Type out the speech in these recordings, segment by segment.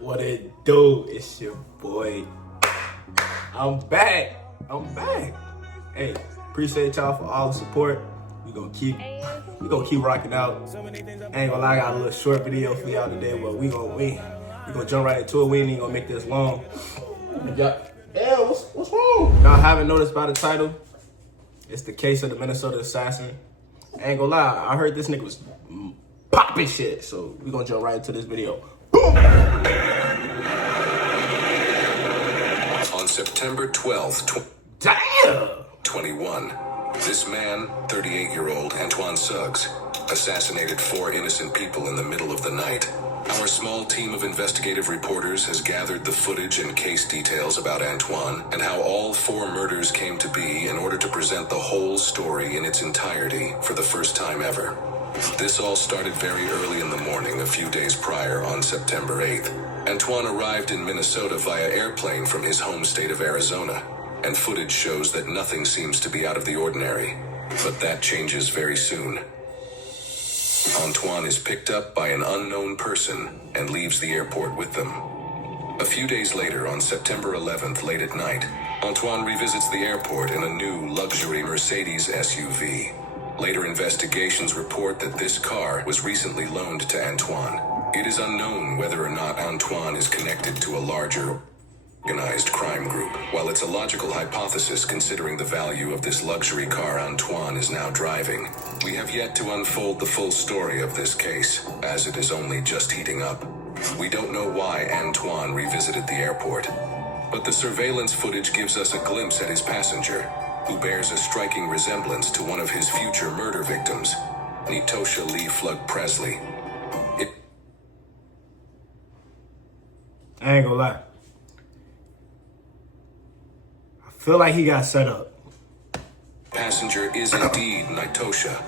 What it do? It's your boy. I'm back. Hey, appreciate y'all for all the support. We gonna keep rocking out. Ain't gonna lie, I got a little short video for y'all today, but we gonna jump right into it. We ain't even gonna make this long. Yeah, what's wrong? Y'all haven't noticed by the title? It's the case of the Minnesota assassin. Ain't gonna lie, I heard this nigga was popping shit, so we gonna jump right into this video. Boom! On September 12th, 21, this man, 38-year-old Antoine Suggs, assassinated 4 innocent people in the middle of the night. Our small team of investigative reporters has gathered the footage and case details about Antoine and how all 4 murders came to be in order to present the whole story in its entirety for the first time ever. This all started very early in the morning a few days prior on September 8th. Antoine arrived in Minnesota via airplane from his home state of Arizona, and footage shows that nothing seems to be out of the ordinary. But that changes very soon. Antoine is picked up by an unknown person and leaves the airport with them. A few days later, on September 11th, late at night, Antoine revisits the airport in a new luxury Mercedes SUV. Later investigations report that this car was recently loaned to Antoine. It is unknown whether or not Antoine is connected to a larger organized crime group. While it's a logical hypothesis considering the value of this luxury car Antoine is now driving, we have yet to unfold the full story of this case, as it is only just heating up. We don't know why Antoine revisited the airport, but the surveillance footage gives us a glimpse at his passenger, who bears a striking resemblance to one of his future murder victims, Netosha Lee Flug Presley. I ain't gonna lie. I feel like he got set up. Passenger is indeed Netosha.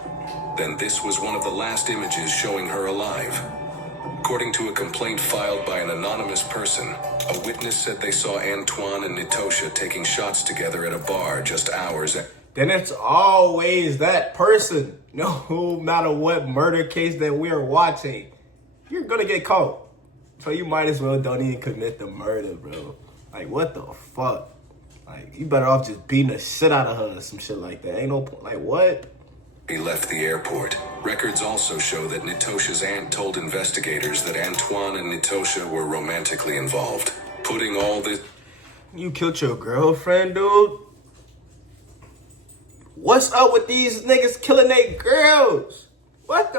Then this was one of the last images showing her alive. According to a complaint filed by an anonymous person, a witness said they saw Antoine and Netosha taking shots together at a bar just hours after. Then it's always that person. No matter what murder case that we're watching, you're gonna get caught. So you might as well don't even commit the murder, bro. Like, what the fuck? Like, you better off just beating the shit out of her or some shit like that. Ain't no point. Like, what? He left the airport. Records also show that Netosha's aunt told investigators that Antoine and Netosha were romantically involved. Putting all this... You killed your girlfriend, dude? What's up with these niggas killing their girls? What?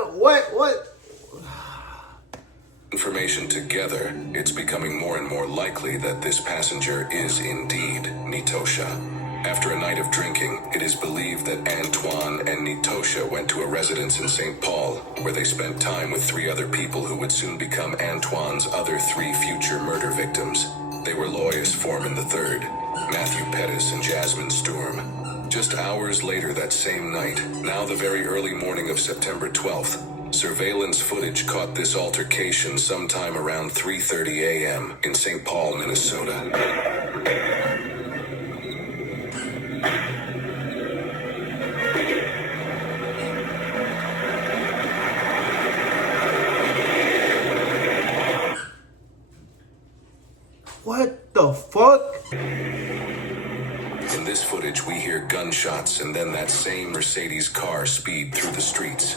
information together, it's becoming more and more likely that this passenger is indeed Netosha. After a night of drinking, it is believed that Antoine and Netosha went to a residence in St. Paul, where they spent time with 3 other people who would soon become Antoine's other 3 future murder victims. They were Lois Foreman III, Matthew Pettis, and Jasmine Sturm. Just hours later that same night, now the very early morning of September 12th, surveillance footage caught this altercation sometime around 3:30 a.m. in St. Paul, Minnesota. What the fuck? In this footage, we hear gunshots and then that same Mercedes car speed through the streets.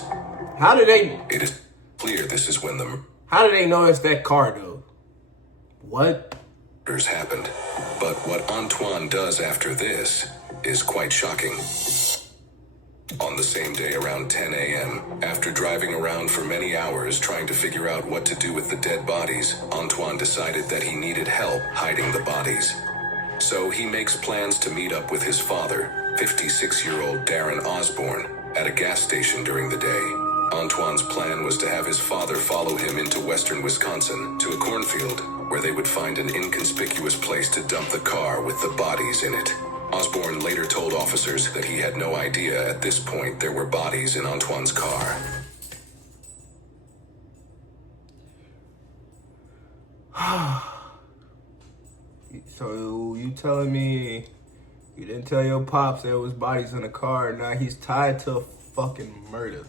How do they... It is clear this is when the How do they know it's that car, though? What? murders happened. But what Antoine does after this is quite shocking. On the same day around 10 a.m., after driving around for many hours trying to figure out what to do with the dead bodies, Antoine decided that he needed help hiding the bodies. So he makes plans to meet up with his father, 56-year-old Darren Osborne, at a gas station during the day. Antoine's plan was to have his father follow him into western Wisconsin to a cornfield where they would find an inconspicuous place to dump the car with the bodies in it. Osborne later told officers that he had no idea at this point there were bodies in Antoine's car. So you telling me you didn't tell your pops there was bodies in the car and now he's tied to a fucking murder?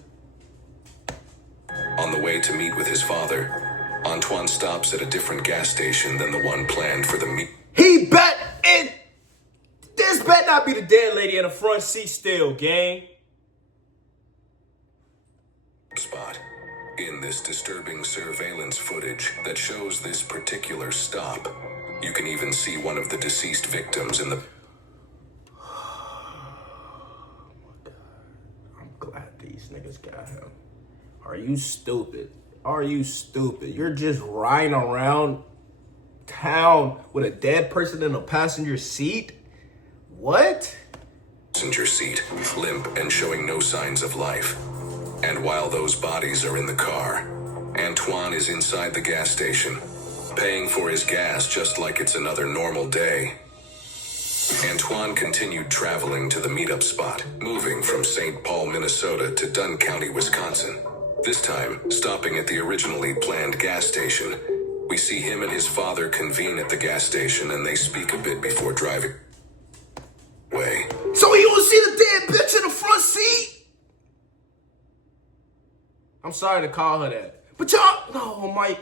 On the way to meet with his father, Antoine stops at a different gas station than the one planned for the meet. He bet it. This better not be the dead lady in the front seat still, gang. Spot. In this disturbing surveillance footage that shows this particular stop, you can even see one of the deceased victims in the... I'm glad these niggas got him. Are you stupid? Are you stupid? You're just riding around town with a dead person in a passenger seat? What? passenger seat, limp and showing no signs of life. And while those bodies are in the car, Antoine is inside the gas station, paying for his gas just like it's another normal day. Antoine continued traveling to the meetup spot, moving from St. Paul, Minnesota to Dunn County, Wisconsin. This time, stopping at the originally planned gas station. We see him and his father convene at the gas station and they speak a bit before driving away. So you don't see the dead bitch in the front seat? I'm sorry to call her that. But y'all, no, Mike.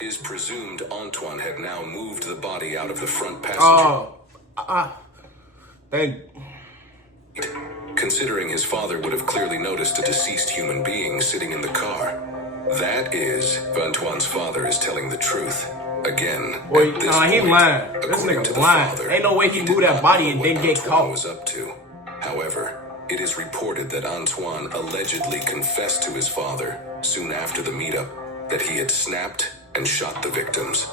It is presumed Antoine had now moved the body out of the front passenger. Thank. Considering his father would have clearly noticed a deceased human being sitting in the car. That is, Antoine's father is telling the truth. Again, Boy, at this nah, he point, lying. This according nigga to the lying. father, Ain't no way he did moved that not body know and what didn't get Antoine caught. was up to. However, it is reported that Antoine allegedly confessed to his father, soon after the meetup, that he had snapped and shot the victims.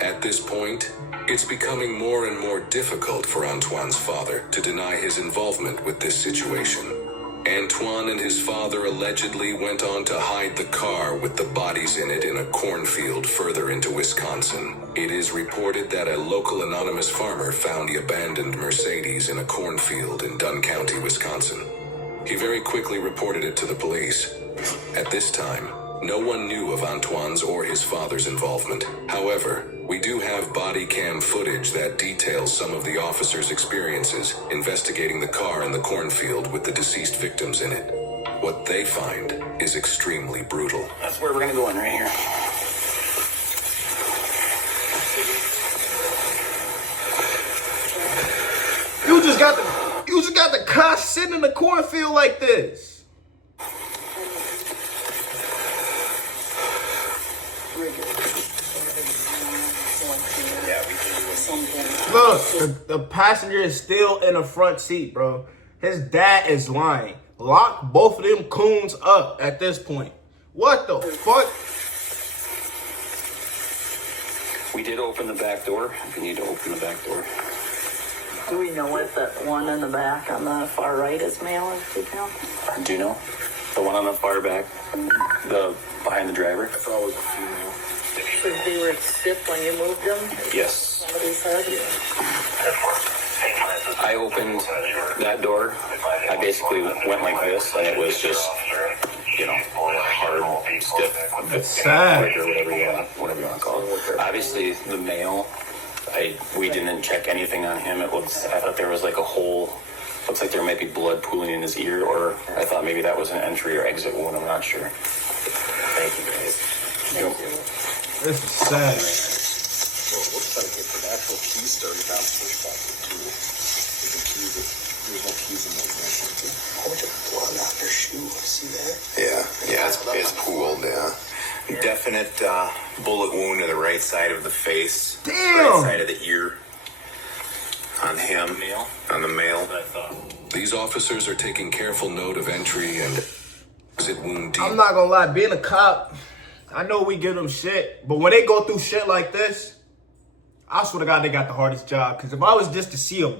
At this point, it's becoming more and more difficult for Antoine's father to deny his involvement with this situation. Antoine and his father allegedly went on to hide the car with the bodies in it in a cornfield further into Wisconsin. It is reported that a local anonymous farmer found the abandoned Mercedes in a cornfield in Dunn County, Wisconsin. He very quickly reported it to the police. At this time, no one knew of Antoine's or his father's involvement. However, we do have body cam footage that details some of the officers' experiences investigating the car in the cornfield with the deceased victims in it. What they find is extremely brutal. That's where we're gonna go in right here. You just got the car sitting in the cornfield like this. Look, the passenger is still in the front seat, bro. His dad is lying. Lock both of them coons up at this point. What the fuck? We did open the back door. We need to open the back door. Do we know if the one in the back on the far right is male or female? Do you know? The one on the far back? The behind the driver? So they were stiff when you moved them? Yes. Somebody said? I opened that door. I basically went like this, and it was just, hard, stiff. It's sad. Or whatever you want to call it. Obviously, the male, we didn't check anything on him. I thought there was like a hole. Looks like there might be blood pooling in his ear, or I thought maybe that was an entry or exit wound. I'm not sure. Thank you, guys. Thank you. This is sad. Well, it looks like it's an actual key started down the push button too. There's no keys in those machines. How much blood off their shoe? See that? Yeah, it's pooled, yeah. Definite bullet wound to the right side of the face. Damn. Right side of the ear. On him. Male? On the male. I thought. These officers are taking careful note of entry and exit wound deep. I'm not gonna lie, being a cop, I know we give them shit, but when they go through shit like this, I swear to God, they got the hardest job. Because if I was just to see them,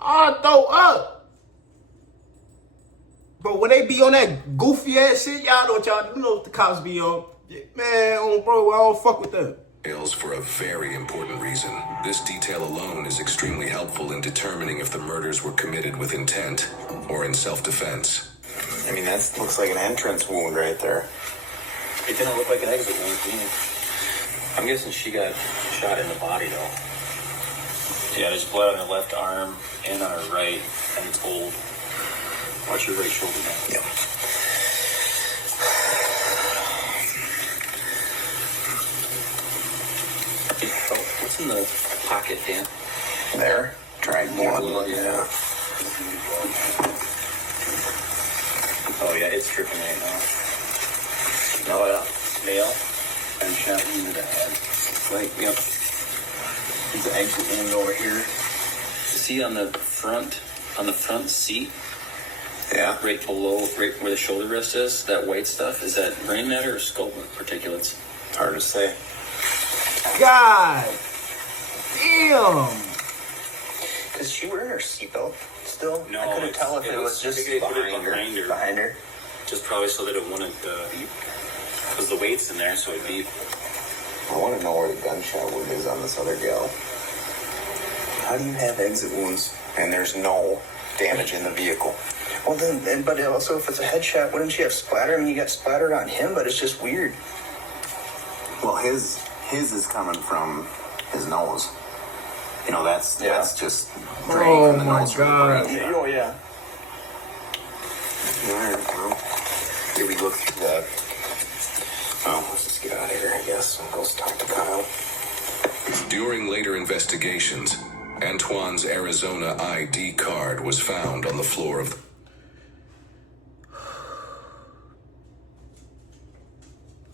I'd throw up. But when they be on that goofy ass shit, y'all know what the cops be on. Man, bro, I don't fuck with them. Details for a very important reason. This detail alone is extremely helpful in determining if the murders were committed with intent or in self-defense. I mean, that looks like an entrance wound right there. It didn't look like an exit wound to me. I'm guessing she got shot in the body, though. Yeah, there's blood on her left arm and on her right, and it's old. Watch your right shoulder now. Yeah. What's in the pocket, Dan? There. Dried blood. Yeah. Oh yeah, it's tripping right now. Oh yeah. Male and shot into the head. Right, yep. There's the exit wound over here. See on the front seat, Yeah. right below, right where the shoulder rest is, that white stuff, is that brain matter or skull particulates? It's hard to say. God damn. Is she wearing her seatbelt still? No, I couldn't tell if it was just they put it behind her. Just probably so that it wouldn't beep. Because the weight's in there, so it beep. I want to know where the gunshot wound is on this other gal. How do you have exit wounds and there's no damage in the vehicle? Well, then, but also if it's a headshot, wouldn't she have splatter? I mean, you got splattered on him, but it's just weird. Well, his is coming from his nose. You know, that's just drained Oh from the my nose from the God. breath. Oh, yeah. All right, well, did we look through that? Oh, let's just get out of here, I guess. I'll go talk to Kyle. During later investigations, Antoine's Arizona ID card was found on the floor of the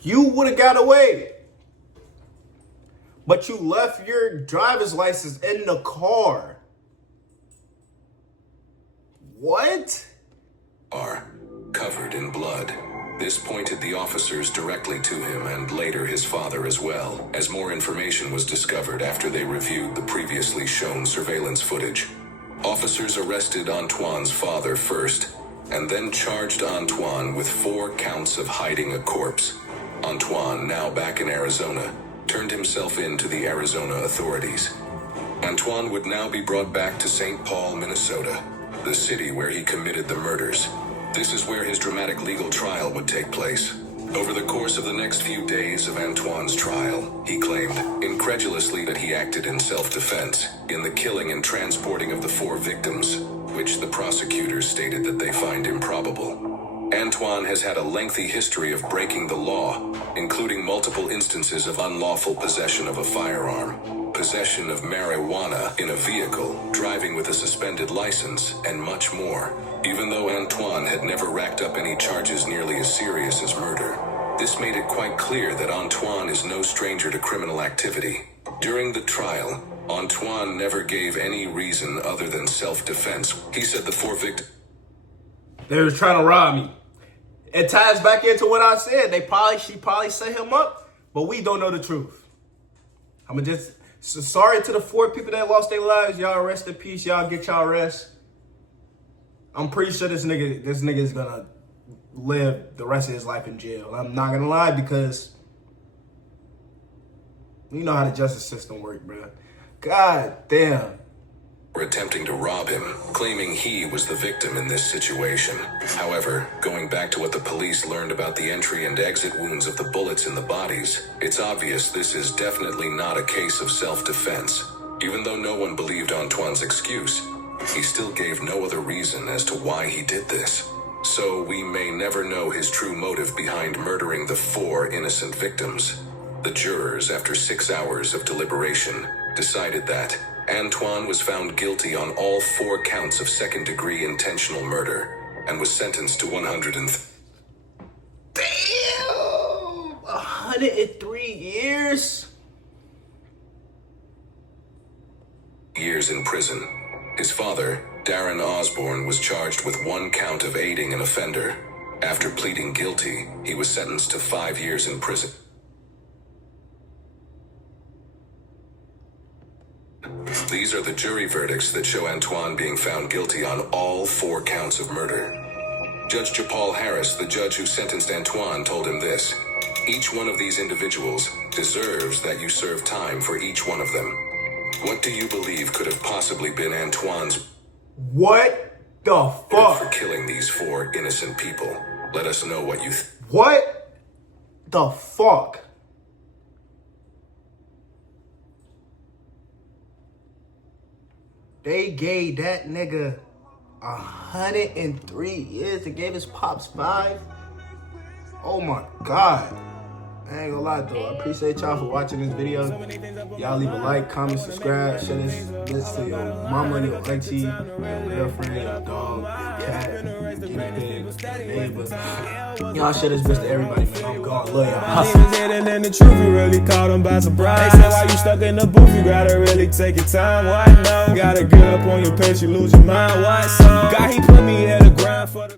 You would have got away. But you left your driver's license in the car. What? car, covered in blood. This pointed the officers directly to him and later his father as well, as more information was discovered after they reviewed the previously shown surveillance footage. Officers arrested Antoine's father first, and then charged Antoine with 4 counts of hiding a corpse. Antoine, now back in Arizona, turned himself in to the Arizona authorities. Antoine would now be brought back to St. Paul, Minnesota, the city where he committed the murders. This is where his dramatic legal trial would take place. Over the course of the next few days of Antoine's trial, he claimed, incredulously, that he acted in self-defense in the killing and transporting of the 4 victims, which the prosecutors stated that they find improbable. Antoine has had a lengthy history of breaking the law, including multiple instances of unlawful possession of a firearm, possession of marijuana in a vehicle, driving with a suspended license, and much more. Even though Antoine had never racked up any charges nearly as serious as murder, this made it quite clear that Antoine is no stranger to criminal activity. During the trial, Antoine never gave any reason other than self-defense. He said the 4 victims... They were trying to rob me. It ties back into what I said. She probably set him up, but we don't know the truth. I'm just sorry to the 4 people that lost their lives. Y'all rest in peace. Y'all get y'all rest. I'm pretty sure this nigga is gonna live the rest of his life in jail. I'm not gonna lie, because you know how the justice system works, bro. God damn. were attempting to rob him, claiming he was the victim in this situation. However, going back to what the police learned about the entry and exit wounds of the bullets in the bodies, it's obvious this is definitely not a case of self-defense. Even though no one believed Antoine's excuse, he still gave no other reason as to why he did this. So we may never know his true motive behind murdering the 4 innocent victims. The jurors, after 6 hours of deliberation, decided that Antoine was found guilty on all 4 counts of second-degree intentional murder and was sentenced to 103 years? years in prison. His father, Darren Osborne, was charged with 1 count of aiding an offender. After pleading guilty, he was sentenced to 5 years in prison. These are the jury verdicts that show Antoine being found guilty on all 4 counts of murder. Judge Japal Harris, the judge who sentenced Antoine, told him this: "Each one of these individuals deserves that you serve time for each one of them." What do you believe could have possibly been Antoine's What the for fuck? killing these 4 innocent people? Let us know what you What the fuck? They gave that nigga 103 years. They gave his pops 5. Oh my God. I ain't gonna lie though, I appreciate y'all for watching this video. Y'all leave a like, comment, subscribe, share this to your mama, your auntie, your girlfriend, your dog, your cat, your guinea pig, your neighbor. Y'all share this bitch to everybody, man. Oh God, love y'all. He was hidden in the truth, you really caught him by surprise. They say why you stuck in the booth, you gotta really take your time. Why no? Gotta get up on your pace, you lose your mind. Why so? God, he put me at the grind for the